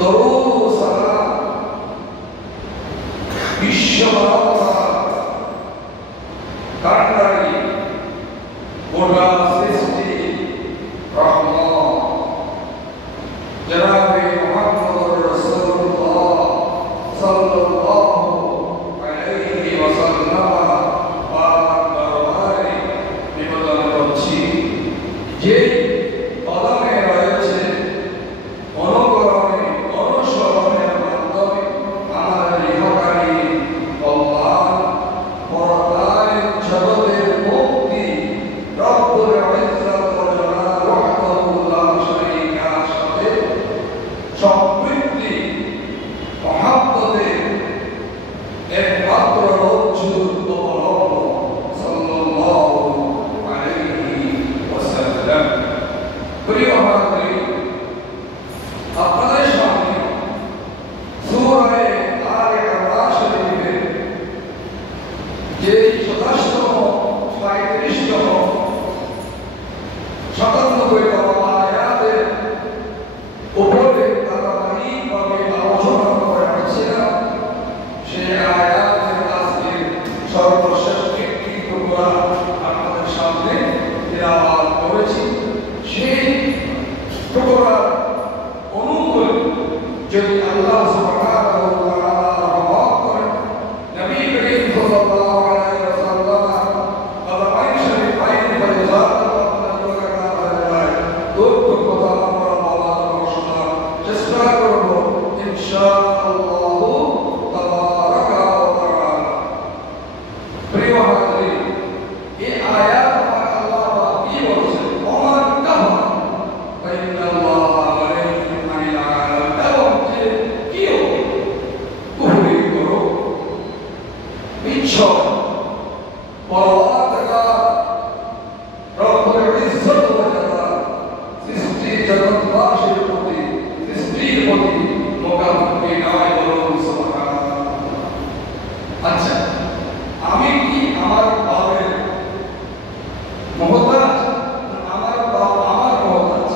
Terus जनाब मुहम्मद रसूलुल्लाह सल्लल्लाहु अलैहि वसल्लम दरबारे निवेदन করছি যে কদমে রয়েছে অনুকরণে অনুসরণের মাধ্যমে আমার ইহকালী কল্যাণ পরকালে জগতের মুক্তি রব্বুল ইজ্জত ওয়াল জালাল ওয়াহদাহু লা শারীকা সাথে সম্পৃক্তি মহব্বতে একমাত্র রজ্জুর অবলম্বন সাল্লাল্লাহু আলাইহি ওয়াসাল্লাম। প্রিয় হাজরিন, আপনাদের সামনে সূরা আলে ইমরান শরীফের যে 37তম 35তম আয়াতের উপরে ধারাবাহিকভাবে আলোচনা করে আসছিলাম। সেই আয়াতের তাফসীর সর্বশেষ একটি টুকরা আপনাদের সামনে তেলাওয়াত করেছি। সেই টুকরার অনুকূল যদি আল্লাহ সুবহানাহু ওয়া তাআলা রহমত করেন, নবী করিম সাল্লাল্লাহু আলাইহি ওয়াসাল্লাম কদমাইন শরীফাইন ফয়জাত আপনার দরকার হয় দুঃখ কথা আমরা বলার রসনা চেষ্টা করব ইনশাআল্লাহ তাবারাকা ওয়া তাআলা। প্রিয় হাজরিন, এই আয়াত আল্লাহ পাক কি বলেছেন? ওমান কাফার ফাইন্নাল্লাহা গানিয়্যুন আনিল আলামিন। এবং যে কেউ কুফরি করো, মিথ্যা পরওয়ারদিগার রব্বুল ইজ্জত ওয়াল জালাল সৃষ্টি জগৎবাসীর প্রতি সৃষ্টির প্রতি মোকাবিলা নয়, বলুন সুবহানাল্লাহ। আচ্ছা, আমি কি আমার বাবার মহতাজ? আমার বাপ আমার মহতাজ?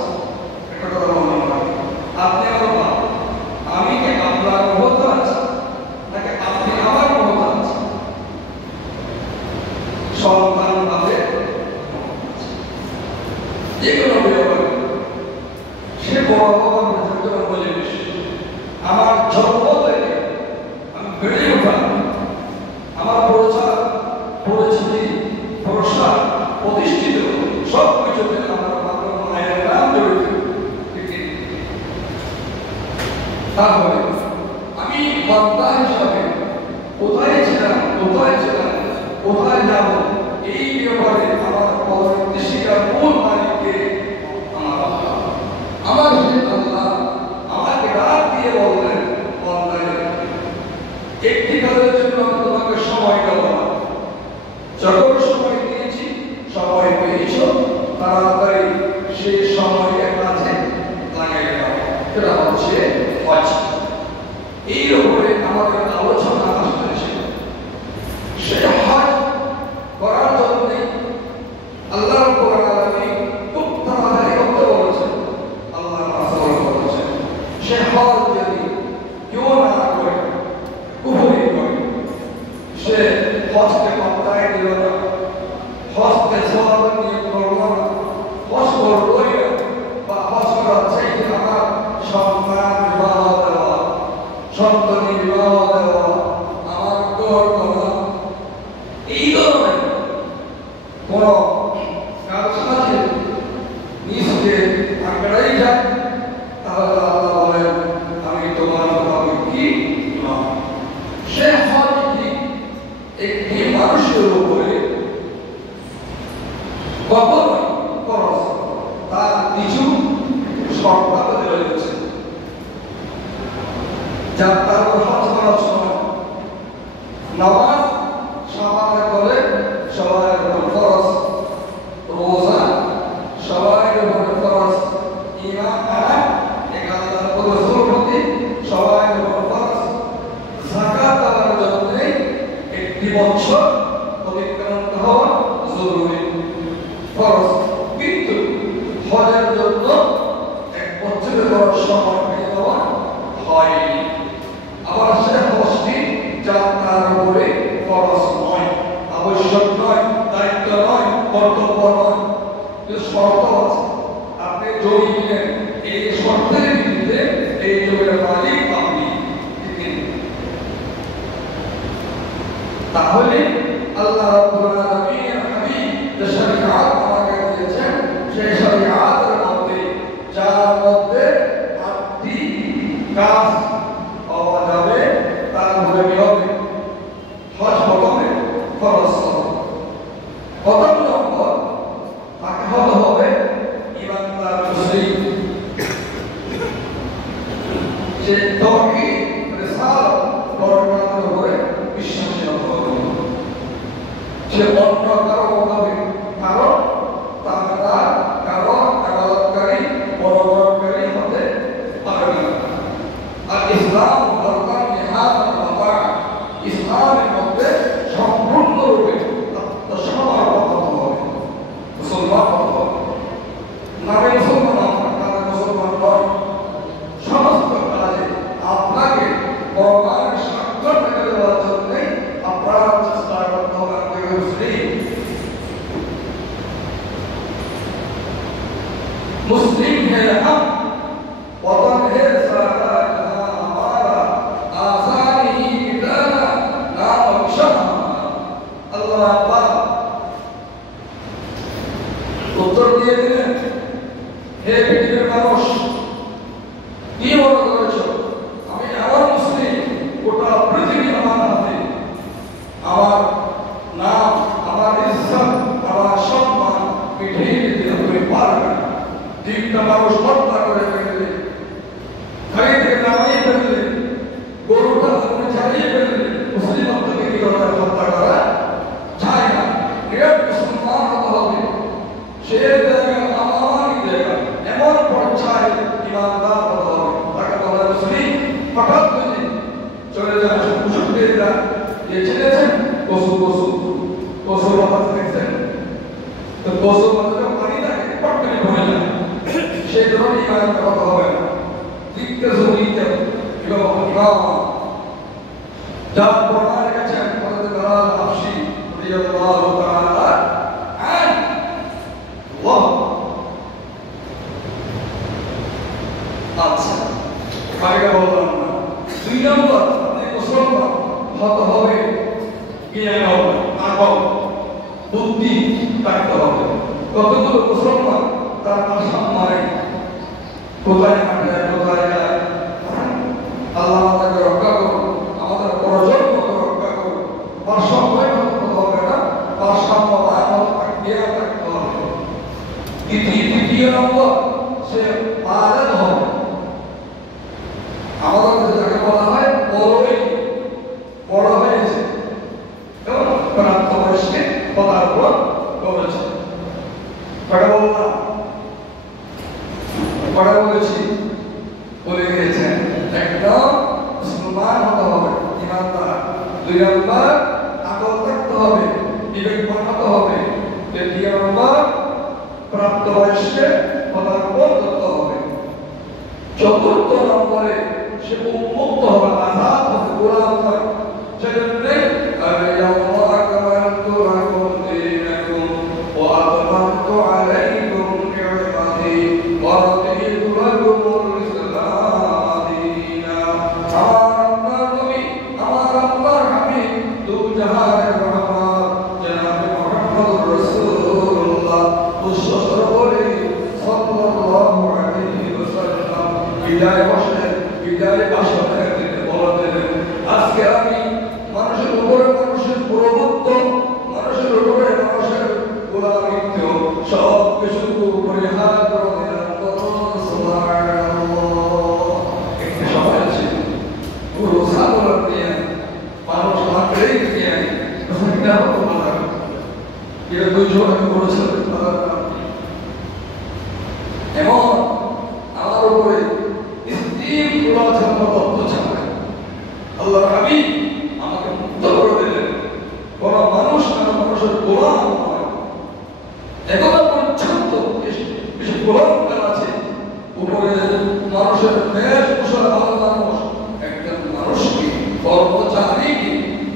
একটা কথা মনে রাখবেন, আপনি আমার বাপ, আমি কি আপনার মহতাজ নাকি আপনি আমার মহতাজ? সন্তান তাদের যে কোনো ব্যাপার সে বড় বাবার প্রতিযোগিতা বলে বেশি। আমার জন্ম থেকে আমি বেড়ে ওঠা, আমার প্রচার পরিচিতি প্রসার প্রতিষ্ঠিত সব কিছুতে আমার বাবা মায়ের নাম জড়িত। তারপরে আমি বান্দা হিসাবে কোথায় ছিলাম, কোথায় যাব, এই ব্যাপারে আমার পরনির্দেশিকার মূল মালিককে আমার আল্লাহ। আমার সেই আল্লাহ আমাকে ডাক দিয়ে বললেন, বান্দারে একটি কাজের জন্য তোমাকে সময় দেব না, যখন সময় দিয়েছি সময় পেয়েছ, তাড়াতাড়ি সেই সময়ের কাজে লাগাই দাও। সেটা হচ্ছে হজ। এই উপরে আমাদের আলোচনা আসতেছে। সে হজ করার জন্য আল্লাহ রাব্বুল আলামিন খুব তাড়াতাড়ি করতে বলেছেন। আল্লাহ রাসূল বলেছেন, সে হজ যদি কেউ না করে, কুফরি করে, সে হজকে পাত্তাই দিল না, হজকে সওয়াব নিয়ে করল না, হজ করলই না, বা হজ করার চাইতে আমার সন্তান বিবাহ দেওয়া, সন্তানি বিবাহ দেওয়া, আমার ঘর করা, এই ধরনের কোন কাজ সাথে নিজকে আঁকড়াই যায়, তাহলে আল্লাহ বলেন আমি তোমার মোতাবেক কি নয়। সে হজ কি একটি মানুষের উপরে কখনোই খরচ তার কিছু শর্ত রয়েছে, যা তার হজ করার সময় নামাজ সবাই করে সবাই খরচ, রোজা সবাই খরচ, ইমান আনা একাধার রসুল প্রতি সবাই খরচ, যাকাত দেওয়ার জন্য একটি বছর অতিক্রান্ত হওয়া জরুরি খরচ, কিন্তু হজের জন্য এক বছরের সময় পেয়ে দেওয়া হয়নি। আবার সে হজটি যা তার উপরে খরচ নয়, আবশ্যক নয়, দায়িত্ব নয়, কর্তব্য নয়, শর্ত আছে। আপনি জমি কিনেন, এই শর্তের ভিত্তিতে তাহলে আল্লাহ রাব্বুল আলামিন হাবিব যে শরীয়ত আমাকে দিয়েছেন সেই শরীয়তের মধ্যে যার মধ্যে আটটি কাজ পাওয়া যাবে তার মধ্যে কি হবে? হজ হবে, ফরজ হবে। প্রথম নম্বর তাকে হতে হবে ইমানদার মুসলিম, সে তাওহীদ রিসালাত বর্ণনার উপরে বিশ্বাসী হতে হবে। সে অন্য কারো মোতাবেক কারো তাবেদার কারো ইবাদতকারী পরবর্তী হতে পারবে না। আর ইসলাম ধর্মের নিহাত মাতা ইসলামের মধ্যে সম্পূর্ণরূপে আত্মসমর্পণ হতে হবে, মুসলমান হতে হবে। নামে মুসলমান আপনার মুসলমান নয়, সমস্ত কাজে আপনাকে ভগবানের স্বাক্ষর থেকে দেওয়ার জন্য আপনার চেষ্টা করতে হবে। मुस्लिम है हम, वतन है सारा जहां हमारा, आसानी ही मिटाना नाम अक्षर अल्लाह पाक उत्तर दिए दिलेन, हे পৃথিবীর মানুষ কি মনে করেছো আমি আমার মুসলিম, গোটা পৃথিবী আমার হাতে, আমার নাম আমার ইজ্জত আমার সম্মান মিটিয়ে দিতে তুমি পারবে না। তিনটা মানুষ হত্যা করে ফেললে, খালি থেকে নামিয়ে ফেললে, গরুটা আপনি ছাড়িয়ে ফেললে, মুসলিম আপনাকে কি করে হত্যা করা যায় না। এটা মুসলমান হতে হবে, সে জায়গা আমানই জায়গা, এমন পর্যায়ে ইমানদার হতে হবে। তাকে বলা মুসলিম। হঠাৎ করে চলে যান মুশরিকরা যে ছেড়েছেন পশু পশু পশু বাতাস দেখছেন, তো পশু বাতাসে পানি থাকে পটকানি ভরে যায়, সেই ধরনের ইমান করা হবে না। দিককে জমিতে ইমাম যার বর্ণনা রেখেছেন হযরত বেলাল হাবশী রাদিয়াল্লাহু তাআলা আনহু। আচ্ছা, আগে বললাম না। দুই নম্বর আপনি মুসলমান হতে হবে, জ্ঞান হবে, আকল বুদ্ধি থাকতে হবে। কতগুলো মুসলমান তার সম্মানে কোথায় হাঁটে কোথায় যায়, আল্লাহ আমাদেরকে রক্ষা করুন, আমাদের প্রজন্মকে রক্ষা করুন। ভারসাম্য হতে হবে না, ভারসাম্য জ্ঞান থাকতে হবে। দ্বিতীয় নম্বর সে আলেম হবে। আমাদের যাকে বলা হয় বড় হয়েছে এবং প্রাপ্তবয়স্কে পদার্পণ করেছে। কথা বলেছি বলে গিয়েছেন একদম মুসলমান হতে হবে, ইমানদার। দুই নম্বর আকল থাকতে হবে, বিবেকবান হতে হবে। তৃতীয় নম্বর প্রাপ্তবয়স্কে পদার্পণ করতে হবে। চতুর্থ নম্বরে সে উন্মুক্ত হবে, আজাদ হবে, গোলাম নয়। সেজন্য اليوم أكملت لكم دينكم وأتممت عليكم نعمتي ورضيت لكم الإسلام دينا। আমার নবী আমার আল্লাহর হাবিব দু জাহানের রহমত জনাব মুহাম্মদ রাসূলুল্লাহ সাল্লাল্লাহু আলাইহি ওয়াসাল্লাম বিদায় ভাষণে একদিন বলতেন, আজকে আমি মানুষের উপরে মানুষের প্রভুত্ব, মানুষের উপরে মানুষের গোলামিত্ব সব কিছু পরিহার করে দিলাম। একটি সময় আছে পুরো সাগর দিয়ে মানুষ মাত্রেই দিয়ে এটা দুইজন আমি বলেছিলাম এমন আমার উপরে স্ত্রীর তথ্য ছাড়া আল্লাহ হাবিব আমাকে মুক্ত করে দিলেন। কোন মানুষ মানুষের গোলাম নয়। এখনো পর্যন্ত কিছু গোলাম আছে উপরে মানুষের বেশ কুশল ভালো মানুষ, একজন মানুষকে কর্মচারীকে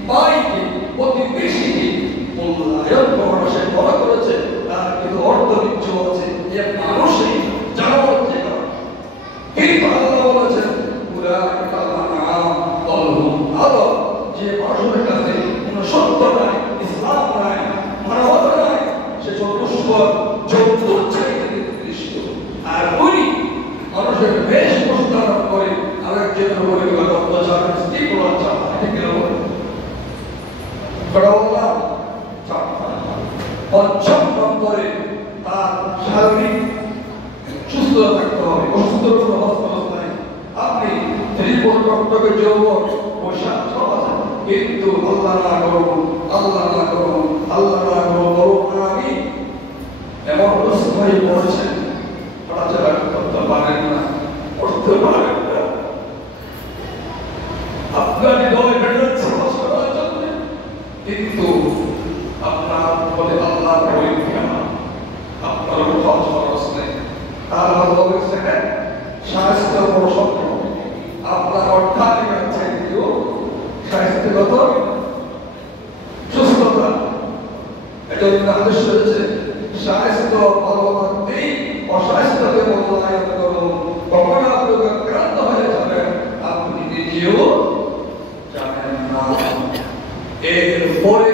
পাইকে প্রতিবেশীকে মূল্যায়ন করা সে মনে করেছে তার কিন্তু অর্থ কিছু আছে, যে মানুষই জানার থেকে। কিন্তু আল্লাহ বলেছেন যে মানুষের কাছে কোন সত্য সত্য নাই, ইসলাম নাই, মানবতা নাই, সে চতুষ্পদ চতুর চাইতে নির্দিষ্ট। আর ওই মানুষের বেশ প্রস্তাব করে আরেকজনের উপরে অত্যাচার সৃষ্টি করার চাপা ঠিক পঞ্চম নম্বরে তার শারীরিক সুস্থতা থাকতে হবে, অসুস্থতার কোনো হস্তক্ষেপ নাই। আপনি ত্রিপর্যটকের যৌবন পোশাক সব আছে, কিন্তু আল্লাহ না করুন, আল্লাহ না করুন, আল্লাহ না করুন বলুন আমি এমন অবস্থায় পড়েছেন পড়াচলা করতে পারেন না, পড়তে পারেন না। আপনার হৃদয় বেড়েছে কষ্ট করার জন্য, কিন্তু আপনার বলে আল্লাহ পরীক্ষা, আপনার খরচ খরচ নেই। তার বলেছে স্বাস্থ্য বড় স্বপ্ন, আপনার অর্থাধিকার চাইতেও স্বাস্থ্যগত সুস্থতা। এজন্য আদেশ রয়েছে স্বাস্থ্য ভালো থাকতেই অস্বাস্থ্যকে মূল্যায়ন করুন। কখন আপনি আক্রান্ত হয়ে যাবেন আপনি নিজেও জানেন না। এরপরে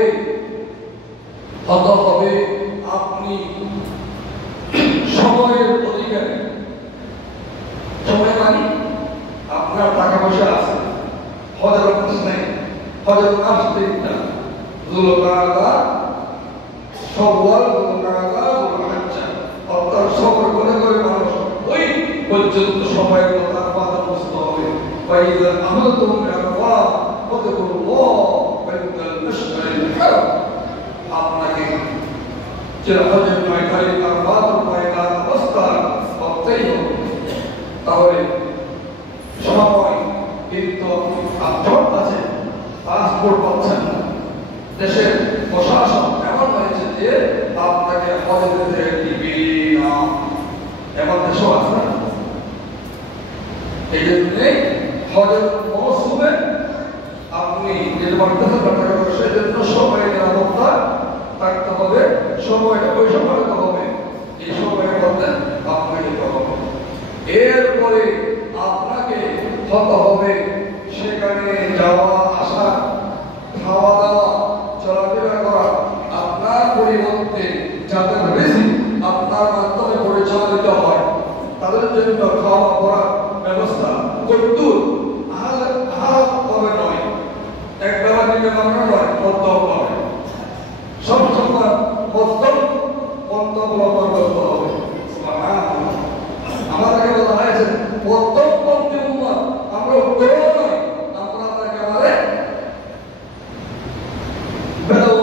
হতে হবে আপনি সময়ের অধিকারী। সময় মানে আপনার টাকা পয়সা আছে, হজের অভ্যাস নেই, হজের মাস তিনটা, যুলকাদা, শাওয়াল, যুলকাদা, যুলহিজ্জা, অর্থাৎ সবর করে করে মানুষ ওই পর্যন্ত সময়ের কথা পালন করতে হবে। ফাইযা আমালতুম বিআরফা ফাযকুরুল্লাহ বাইনাল মাশআরিল হারাম। আপনাকে যে হজের ময়দানে আরফাতের ময়দান অবস্থা করতেই হবে। তাহলে সময় কিন্তু আপনার কাছে পাসপোর্ট পাচ্ছেন না, দেশের প্রশাসন এমন হয়েছে যে আপনাকে হজে যেতে দিবে না, এমন দেশও আছে না। এই জন্যে হজের মৌসুমে আপনি যেটা বাড়তেছেন সেই জন্য সময়ের নিরাপত্তা থাকতে হবে, সময়টা পরিশ্রম করতে হবে, এই সময়ের মধ্যে আপনাকে যেতে হবে। এরপরে আপনাকে হতে হবে সেখানে যাওয়া আসা, খাওয়া দাওয়া, চলাফেরা করা আপনার পরিবর্তে যাদের রিজিক আপনার মাধ্যমে পরিচালিত হয় তাদের জন্য খাওয়া পড়ার ব্যবস্থা কদ্দুর হাত হবে নয়, এক বেলা দিকে মাত্র নয়, মধ্যম হবে। সব সময় মধ্যম অবলম্বন করতে হবে। আমাদেরকে বলা হয়েছে মধ্যম পন্থী উম্মাহ, আমরা উত্তর নয়, আমরা একেবারে বেদাও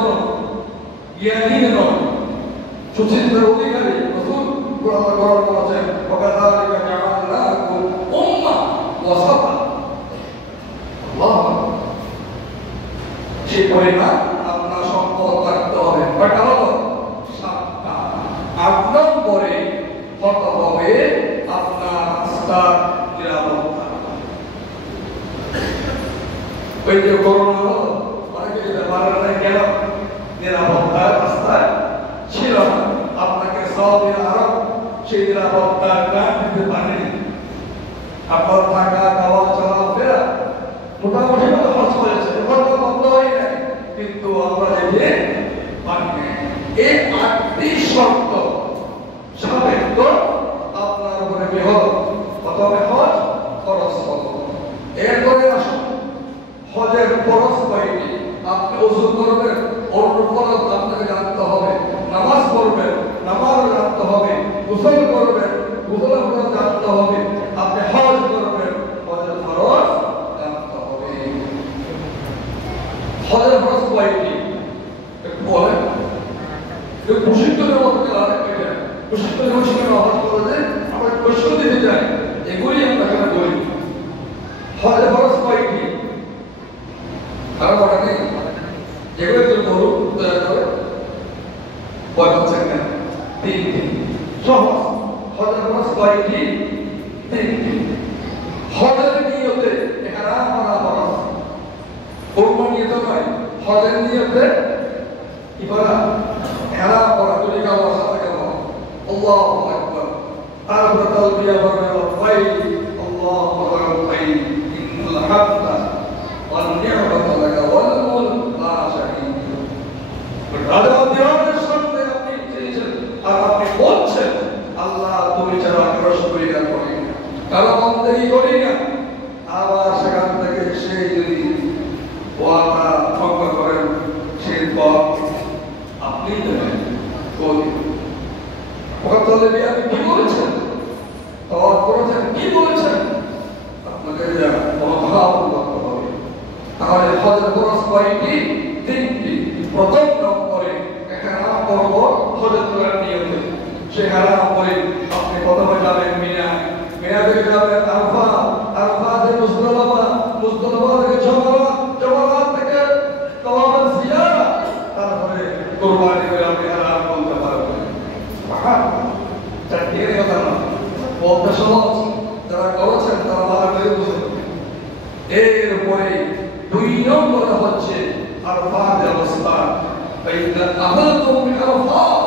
জ্ঞানী নয়, সুচিন্তার অধিকারী। রাসূল কোরআন বলেছেন ওয়াকাযালিকা জাআলনাকুম উম্মাহ ওয়াসাতা। আল্লাহ সেই পরিমাণ আপনার সম্পদ থাকতে হবে। কয়টা হলো? 7টা। 8 নম্বরে হতে হবে আপনার রাস্তার নিরাপত্তা। ওই যে করোনা হলো, অনেকে যেতে পারেন না কেন? নিরাপত্তা রাস্তায় ছিল না। আপনাকে সৌদি আরব সেই নিরাপত্তা গ্রান্ট দিতে পারেনি। আপনার থাকা, খাওয়া, চলাফেরা মোটামুটি ভাবে খরচ করেছে, বন্ধ হয়ে যায়, কিন্তু আমরা যেতে পারিনি। এই 8টি শর্ত সাপেক্ষ আপনার উপরে কি হল? প্রথমে হজ ফরজ হল। এরপরে আসুন হজের ফরজ কয়টি? আপনি ওযু করবেন, ওযুর ফরজ আপনাকে জানতে হবে। নামাজ পড়বেন, নামাজ জানতে হবে। গোসল করবেন, গোসলের ফরজ জানতে হবে। আপনি হজ করবেন, হজের ফরজ জানতে হবে। হজের ফরজ কয়টি একটু বলেন। প্রশিক্ষণের মধ্যে প্রশিক্ষণের অভাব করে আমরা প্রশ্ন দিতে চাই, এগুলি আমরা কেন করি? হজের ফরজ কয়টি? কারণ ওটা নেই, যেগুলো একটু বলুন দয়া করে। ভয় পাচ্ছেন কেন? 3টি। সহজ। হজের ফরজ কয়টি? 3টি। হজের নিয়তে ইহরাম করা ফরজ, অন্য নিয়ত নয়। হজের নিয়তে কি করা? ইহরাম করা, দুই কাবা সাথে কাবা, আল্লাহু আকবার। তারপরে তালবিয়া পড়বে, লব্বাইক আল্লাহুম্মা লব্বাইক ইন্নাল হামদা ওয়ান নি'মাতা লাকা ওয়াল মুলক লা শারীকা লাক। রাজা দিওয়ানের সামনে আপনি চেয়েছেন আর আপনি বলছেন আল্লাহ তুমি ছাড়া আমরা শুকরিয়া করি না, কারো বন্দেগী করি না। আবার সেখান থেকে সেই যদি ওয়াদা ভঙ্গ করেন সেই পথ আপনি দেবেন করি। ওখানে আপনি কি বলেছেন, তওয়াব করেছেন, কি বলেছেন? আপনাকে অনুধাবন করতে হবে। তাহলে হজের খরচ কয়টি? তিনটি। প্রথম নম্বরে এহরাম করব হজের করার নিয়মে। সে এহরাম করে আপনি প্রথমে যাবেন মিনা, মিনা থেকে যাবেন আরাফা, আরাফা থেকে মুজদালিফা, মুজদালিফা থেকে জামারাত, জামারাত থেকে তাওয়াফুল জিয়ারা, তারপরে কুরবানি করে আপনি এহরাম করতে পারবেন। চারটি কথা না, বলতে সহজ, যারা করেছেন তারা ভালো করে বুঝে। এরপরে 2 নম্বরে হচ্ছে আরাফাত অবস্থান। ফাইদা আহাদুম মিন আরাফাত,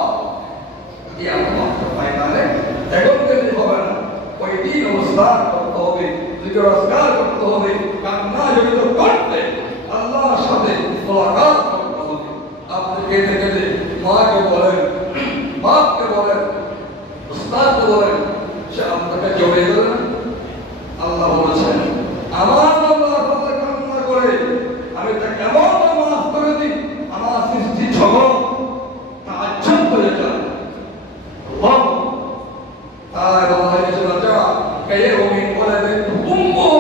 এই আরাফাত ময়দানে এখন গেলে হবে না, ওই দিন অবস্থান করতে হবে, জিকির আজকার করতে হবে, কান্না জড়িত করতে, আল্লাহর সাথে মোলাকাত করতে হবে। আপনি কেঁদে কেঁদে মাকে বলেন, বাপকে বলেন, উস্তাদকে বলেন, সে আপনাকে জড়িয়ে দেবে না। আল্লাহ বলেছেন আমার বান্দা আপনাকে কান্না করে আমি তাকে এমন মাফ করে দিই, আমার সৃষ্টি ঝগড়া তাজ্জব হয়ে যায়। আল্লাহ তাআলা বলেছেন যা কায়ে ওমিন ওয়ালাদে উম্মু,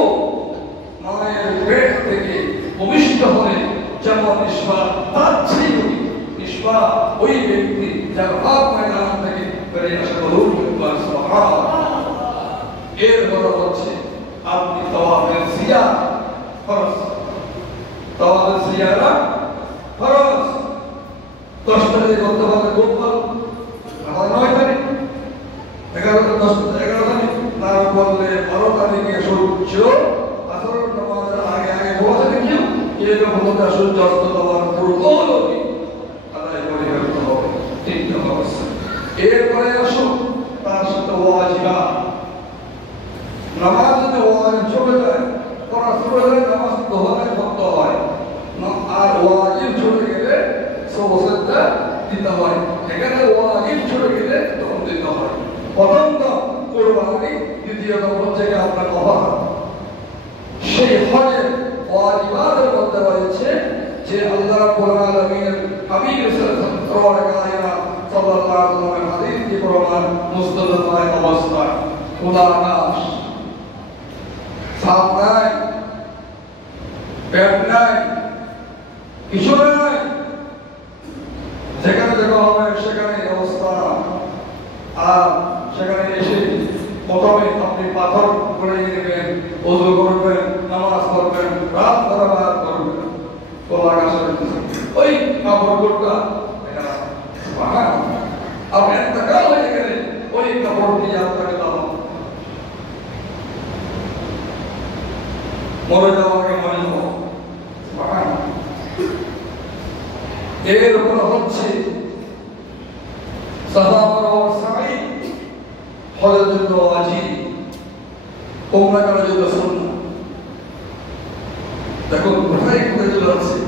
মায়ের পেট থেকে ভূমিষ্ঠ হলে যেমন নিষ্পা তার চেয়ে নিষ্পা ওই ব্যক্তি যার পাপ ময়দান থেকে বেরিয়ে আসা বলুন সুবহানাল্লাহ। এর বড় হচ্ছে আপনি তাওয়াফের জিয়ারা ফরজ, তাওয়াফের জিয়ারা ফরজ 10 তারিখে করতে হবে, খুব ভালো। আমার 9 তারিখ 11 তারিখ না বললে 12 তারিখে সূর্য আসরের নামাজের আগে আগে বসে দেখিও এরকম হতে সূর্য অস্ত যাওয়ার পূর্ব হলো আদায় করে ফেলতে হবে। 3 নম্বর। এরপরে আসুন তার সাথে ওয়াজিবা নামাজ, যদি ওয়াজিব চলে যায় পড়া শুরু হলে নামাজ দোহরায় পড়তে হয়, আর ওয়াজিব চলে গেলে সবসেটা দিতে হয়। এখানে ওয়াজিব চলে গেলে তখন দিতে হয়। প্রথম দাম কুরবানি, দ্বিতীয় দাম হচ্ছে আপনার কফা। সেই হজের ওয়াজিবাতের মধ্যে রয়েছে যে আল্লাহ রাব্বুল আলামিনের হাবিব সাল্লাল্লাহু আলাইহি ওয়াসাল্লামের হাদিস কি প্রমাণ, মুজদালিফায় অবস্থান, খোলা আকাশ, সাপ নাই, পেট নাই, কিছু নাই, যেখানে দেখা হবে সেখানে অবস্থান। আর সেখানে এসে প্রথমে আপনি পাথর করে নেবেন, ওযু করবেন, নামাজ পড়বেন, রাত বরাবর করবেন, খোলা আকাশের ওই কাপড়টা এটা সুবহানাল্লাহ। আপনি একটা কাল হয়ে গেলে ওই কাপড় দিয়ে আপনাকে দাও মরে যাওয়াকে মনে হবো। এর উপর হচ্ছে সাফা মারওয়া সাই হজের জন্য ওয়াজিব, উমরা করার জন্য সুন্নাহ। দেখুন কোথায় কোথায় চলে আসছে,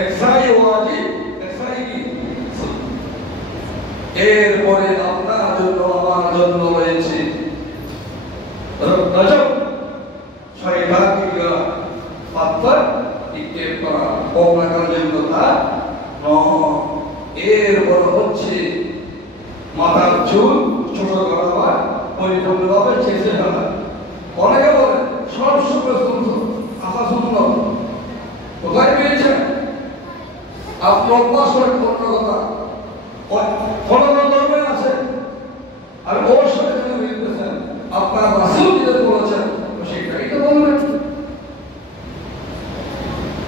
এক সাই ওয়াজিব, এক সাই কি সুন্নাহ। এরপরে আপনার জন্য আমার জন্য রয়েছে রজব, শয়তান কি করা, পাথর নিক্ষেপ করা, উমরা করার জন্য তা নয়। এরপর হচ্ছে মাথার চুল ছোট করা বা পরিপূর্ণভাবে চেঁচে ফেলা। অনেকে বলে সব সময় আশা সুন্দর কোথায় পেয়েছেন আপনি অভ্যাস করেন, অন্য কথা ফলন ধর্মে আছে আর ওর সাথে যদি মিলতেছেন আপনার রাসূল যেটা বলেছেন সেটাই তো বলবেন।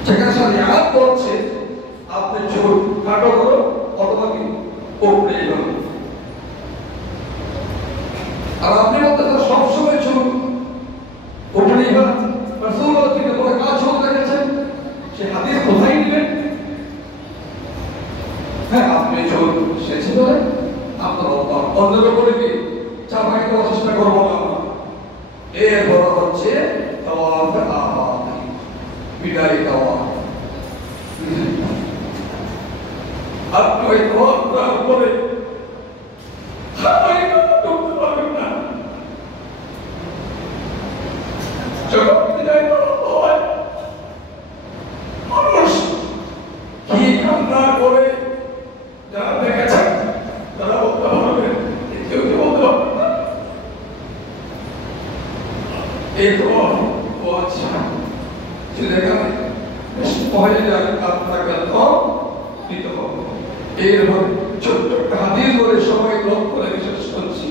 যেখানে শরীয়ত বলছে আপনি চুল কাটো করো অথবা কি উপড়ে ফেলো, আর আপনি বলতে সবসময় চুল উপড়ে ফেলা, রাসূল থেকে বলে কাজ চুল রেখেছেন, সে হাদিস কোথায় নেবেন? হ্যাঁ, আপনি চুল সেচে ধরে আপনার অন্যের উপরে কি চাপাই দেওয়ার চেষ্টা করবো না আমরা। এরপর হচ্ছে তাওয়াফে আফাকি, বিদায় তাওয়াফ। আপনি সেখানে মহিলা আপনাকে তো দিতে হবে। এরপর ছোট্ট একটা হাদিস বলে সবাই লক্ষ্য রেখে শেষ করছি।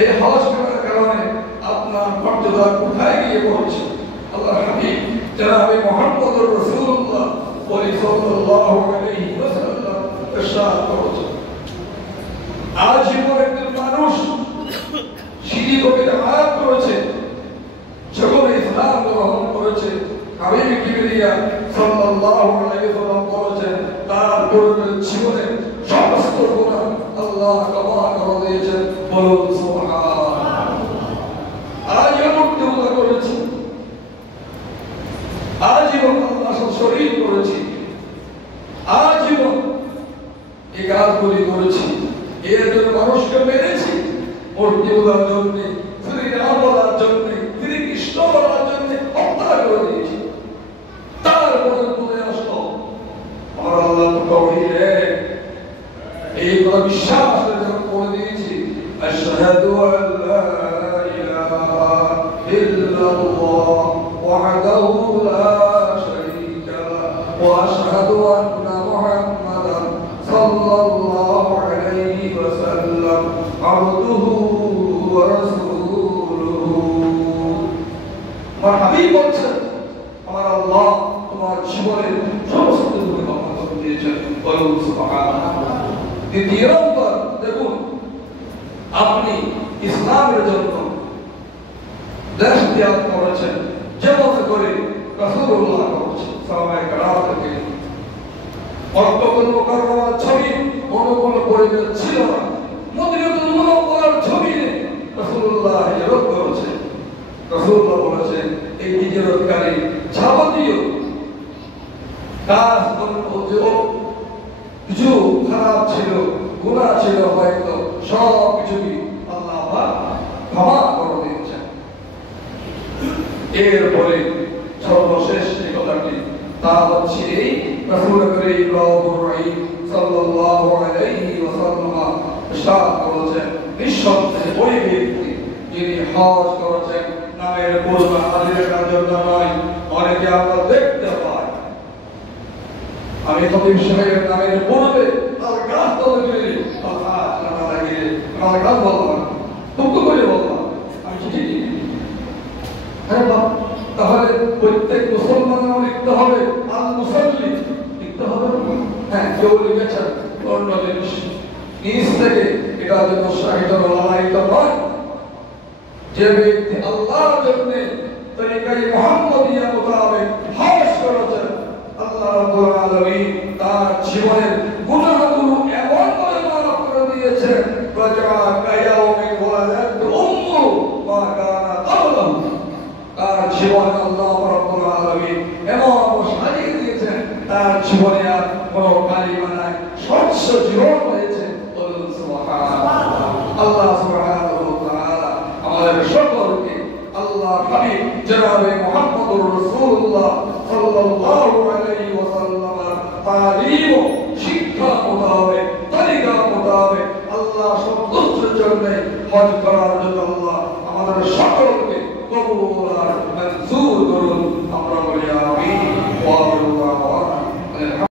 এই হজ করার কারণে আপনার মর্যাদা কোথায় গিয়ে পৌঁছে? আল্লাহ হাবিব জনাবে মুহাম্মদুর রাসূলুল্লাহ সাল্লাল্লাহু আলাইহি ওয়াসাল্লাম ইরশাদ করেছেন, আজীবন একজন মানুষ সিঁড়ি কবির আয়াত করেছে, যখন ইসলাম গ্রহণ করেছে, হাবিব কিবরিয়া সাল্লাল্লাহু আলাইহি ওয়াসাল্লাম বলেছেন তার পূর্বের জীবনে সমস্ত গুনাহ আল্লাহ ক্ষমা করে দিয়েছেন। বলুন সুবহানাল্লাহ। আজীবন তওবা করেছে, আজীবন আল্লাহর সাথে শরীক করেছি, আজীবন এই কাজগুলি করেছি, এর জন্য মানুষকে মেরেছি, মূর্তি বলার জন্য, শ্রী রাম বলার জন্য, শ্রী কৃষ্ণ বলার জন্য হত্যা করে দিয়েছি। তারপরে তুলে আসলো আমার আল্লাহ তো তাওহীদ, এই কথা বিশ্বাস করে দিয়েছি, আশহাদু আল্লা ইলাহা ইল্লাল্লাহ ওয়াহদাহু লা শারীকা লাহু ওয়া আশহাদু আন্না মুহাম্মাদান সাল্লাল্লাহু আলাইহি ওয়াসাল্লাম আবদুহু ওয়া রাসূলুহু। আমার হাবিব বলছেন, আমার আল্লাহ তোমার জীবনের সমস্ত গুনাহ ক্ষমা করে দিয়েছেন। বলুন সুবহানাল্লাহ। দ্বিতীয় নম্বর দেখুন, আপনি ইসলামের জন্য দেশ ত্যাগ করেছেন, যেমন করে রাসূলুল্লাহ করেছেন সাহাবায়ে কেরাম থেকে। মক্কাতুল মুকাররমার ছবি অনুকূল পরিবেশ ছিল না, মদিনাতুল মুনাওয়ারার ছবি রাসূলুল্লাহ হিজরত করেছেন। রাসূলুল্লাহ বলেছেন এই হিজরতকারী যাবতীয় কাজ কিছু খারাপ ছিল, গুনাহ ছিল, হয়তো সব কিছুই আল্লাহ পাক ক্ষমা করে দিয়েছেন। এরপরে সর্বশেষ যে কথাটি তা হচ্ছে এই রাসূল করিম সাল্লাল্লাহু আলাইহি ওয়াসাল্লাম ইরশাদ করেছেন, নিঃসন্দেহে ওই ব্যক্তি যিনি হজ করেছেন নামের পূর্ণ হাজিরের জন্য নয়। অনেকে আমরা দেখতে পাই, আমি খতিব সাহেবের নামের পূর্বে তার গাছ তলে গেলে গাছ বললাম, দুঃখ করে বললাম, আমি চিঠি দিই। হ্যাঁ বাপ, তাহলে প্রত্যেক মুসলমানও লিখতে হবে, আল মুসাল্লি লিখতে হবে। হ্যাঁ, কেউ লিখেছেন অন্য জিনিস নিজ থেকে, এটা যেন শাহিদ লালায়িত নয়। যে ব্যক্তি আল্লাহর জন্য তরিকায়ে মুহাম্মদিয়া মোতাবেক হজ করেছেন, আল্লাহ রাব্বুল আলামিন তার জীবনের গুনাহগুলো এমন করে মাফ করে দিয়েছেন, রাজা কায়াউমিন ওয়ালাদ উম্মু মা কানা ক্বাবলাহু। তার জীবনে আল্লাহ রাব্বুল আলামিন এমন সাজিয়ে দিয়েছেন, তার জীবনে আর কোনো কালিমা নাই, স্বচ্ছ জীবন হয়েছে। বলুন সুবহানাল্লাহ। আল্লাহ সুবহানাহু ওয়া তাআলা আমাদের সকলকে আল্লাহ হাবিব জনাবে মুহাম্মদুর রাসূলুল্লাহ সাল্লাল্লাহু আলাইহি ওয়াসাল্লামের তালিম ও শিক্ষা মোতাবেক, তরিকা মোতাবেক আল্লাহ সন্তুষ্টির জন্য হজ করার জন্য আল্লাহ আমাদের সকলকে কবুল আর মঞ্জুর করুন।